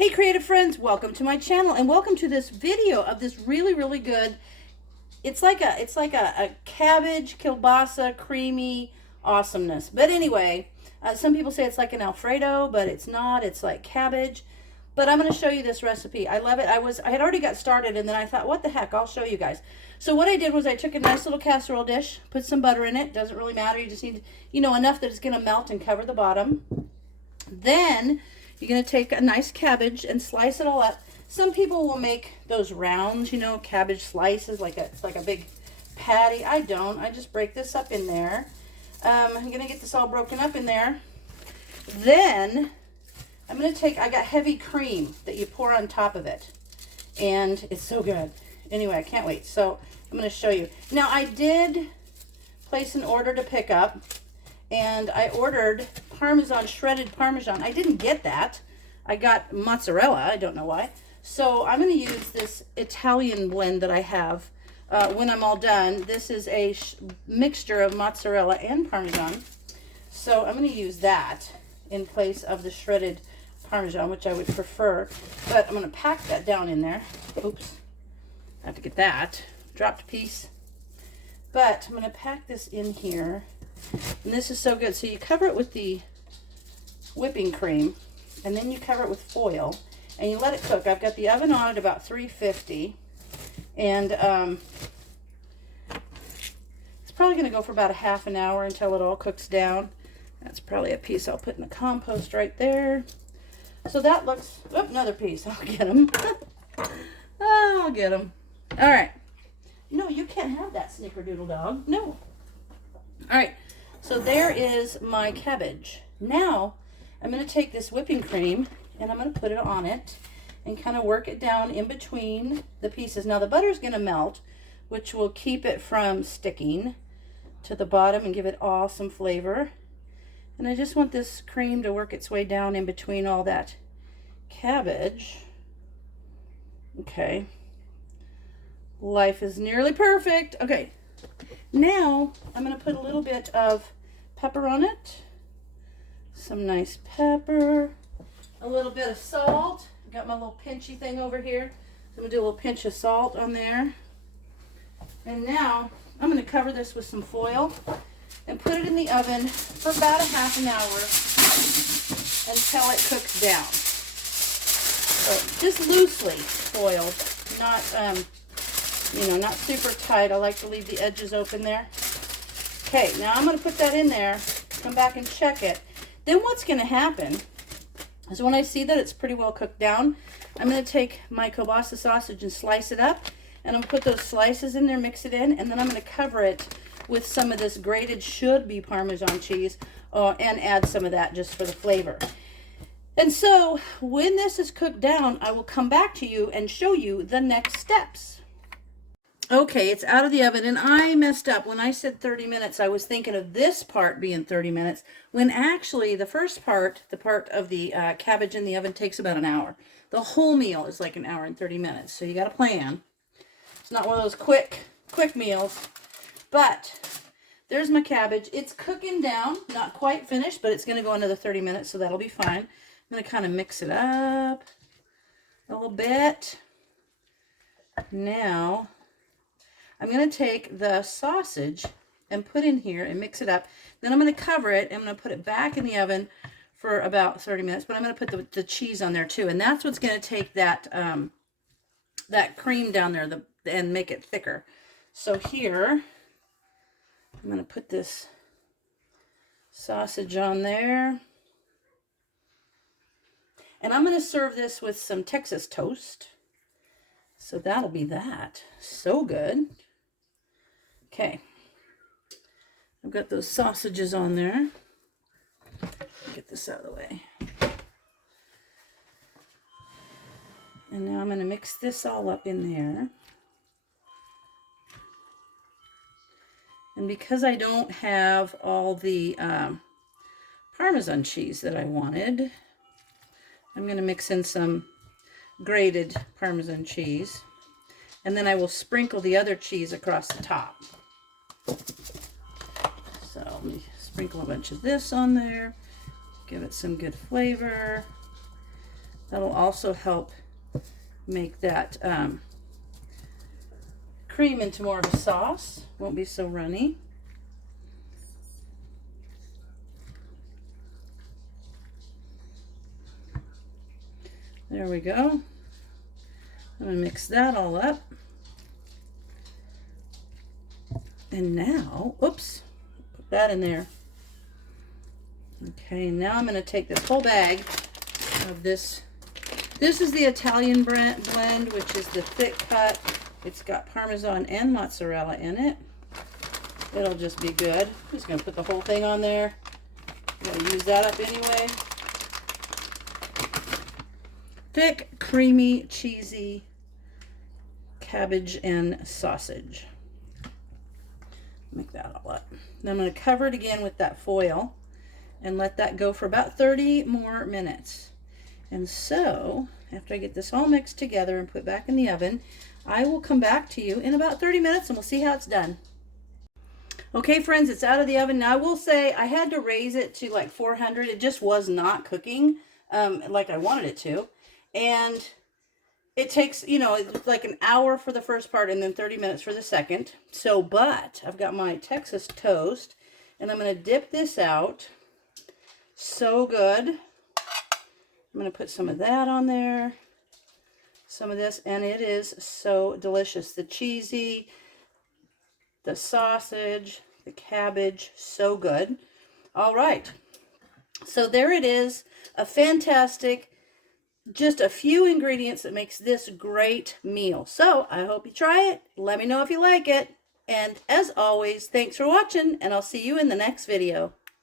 Hey creative friends, welcome to my channel and welcome to this video of this really good, it's like a cabbage kielbasa creamy awesomeness. But anyway, some people say it's like an Alfredo, but it's not. It's like cabbage. But I'm going to show you this recipe. I love it. I had already got started and then I thought, what the heck, I'll show you guys. So what I did was I took a nice little casserole dish, put some butter in it. Doesn't really matter. You just need, enough that it's going to melt and cover the bottom. Then you're going to take a nice cabbage and slice it all up. Some people will make those rounds, cabbage slices, it's like a big patty. I don't. I just break this up in there. I'm going to get this all broken up in there. Then I'm going to I got heavy cream that you pour on top of it. And it's so good. Anyway, I can't wait. So I'm going to show you. Now, I did place an order to pick up. And I ordered Parmesan, shredded Parmesan. I didn't get that. I got mozzarella. I don't know why. So I'm going to use this Italian blend that I have when I'm all done. This is a mixture of mozzarella and Parmesan. So I'm going to use that in place of the shredded Parmesan, which I would prefer. But I'm going to pack that down in there. Oops. I have to get that. Dropped a piece. But I'm going to pack this in here. And this is so good. So you cover it with the whipping cream, and then you cover it with foil, and you let it cook. I've got the oven on at about 350, and it's probably going to go for about a half an hour until it all cooks down. That's probably a piece I'll put in the compost right there. So that looks, oh, another piece. I'll get them. I'll get them. All right. No, you can't have that, snickerdoodle dog. No. All right. So there is my cabbage. Now, I'm going to take this whipping cream and I'm going to put it on it and kind of work it down in between the pieces. Now, the butter is going to melt, which will keep it from sticking to the bottom and give it awesome flavor. And I just want this cream to work its way down in between all that cabbage. Okay. Life is nearly perfect. Okay. Now, I'm going to put a little bit of pepper on it. Some nice pepper. A little bit of salt. I've got my little pinchy thing over here. So I'm going to do a little pinch of salt on there. And now, I'm going to cover this with some foil and put it in the oven for about a half an hour until it cooks down. So just loosely foiled, not not super tight. I like to leave the edges open there. Okay, now I'm going to put that in there, come back and check it. Then what's going to happen is when I see that it's pretty well cooked down, I'm going to take my kielbasa sausage and slice it up, and I'm going to put those slices in there, mix it in, and then I'm going to cover it with some of this grated should-be Parmesan cheese and add some of that just for the flavor. And so when this is cooked down, I will come back to you and show you the next steps. Okay, it's out of the oven, and I messed up. When I said 30 minutes, I was thinking of this part being 30 minutes, when actually the first part, the part of the cabbage in the oven, takes about an hour. The whole meal is like an hour and 30 minutes, so you got to plan. It's not one of those quick meals. But there's my cabbage. It's cooking down, not quite finished, but it's going to go another 30 minutes, so that'll be fine. I'm going to kind of mix it up a little bit. Now, I'm going to take the sausage and put in here and mix it up. Then I'm going to cover it. I'm going to put it back in the oven for about 30 minutes. But I'm going to put the cheese on there too. And that's what's going to take that that cream down there and make it thicker. So here, I'm going to put this sausage on there. And I'm going to serve this with some Texas toast. So that'll be that. So good. Okay, I've got those sausages on there. Get this out of the way. And now I'm going to mix this all up in there. And because I don't have all the Parmesan cheese that I wanted, I'm going to mix in some grated Parmesan cheese. And then I will sprinkle the other cheese across the top. So let me sprinkle a bunch of this on there. Give it some good flavor. That'll also help make that cream into more of a sauce. Won't be so runny. There we go. I'm going to mix that all up. And now, oops, put that in there. Okay, now I'm going to take this whole bag of this. This is the Italian blend, which is the thick cut. It's got Parmesan and mozzarella in it. It'll just be good. I'm just going to put the whole thing on there. I'm going to use that up anyway. Thick, creamy, cheesy cabbage and sausage. Make that all up. Then I'm going to cover it again with that foil and let that go for about 30 more minutes. And so, after I get this all mixed together and put back in the oven, I will come back to you in about 30 minutes and we'll see how it's done. Okay, friends, it's out of the oven. Now, I will say I had to raise it to like 400. It just was not cooking like I wanted it to. And it takes, you know, it's like an hour for the first part and then 30 minutes for the second. So, but I've got my Texas toast and I'm going to dip this out. So good. I'm going to put some of that on there. Some of this, and it is so delicious. The cheesy, the sausage, the cabbage, so good. All right. So there it is. A fantastic, just a few ingredients that makes this great meal. So I hope you try it. Let me know if you like it. And as always, thanks for watching, and I'll see you in the next video.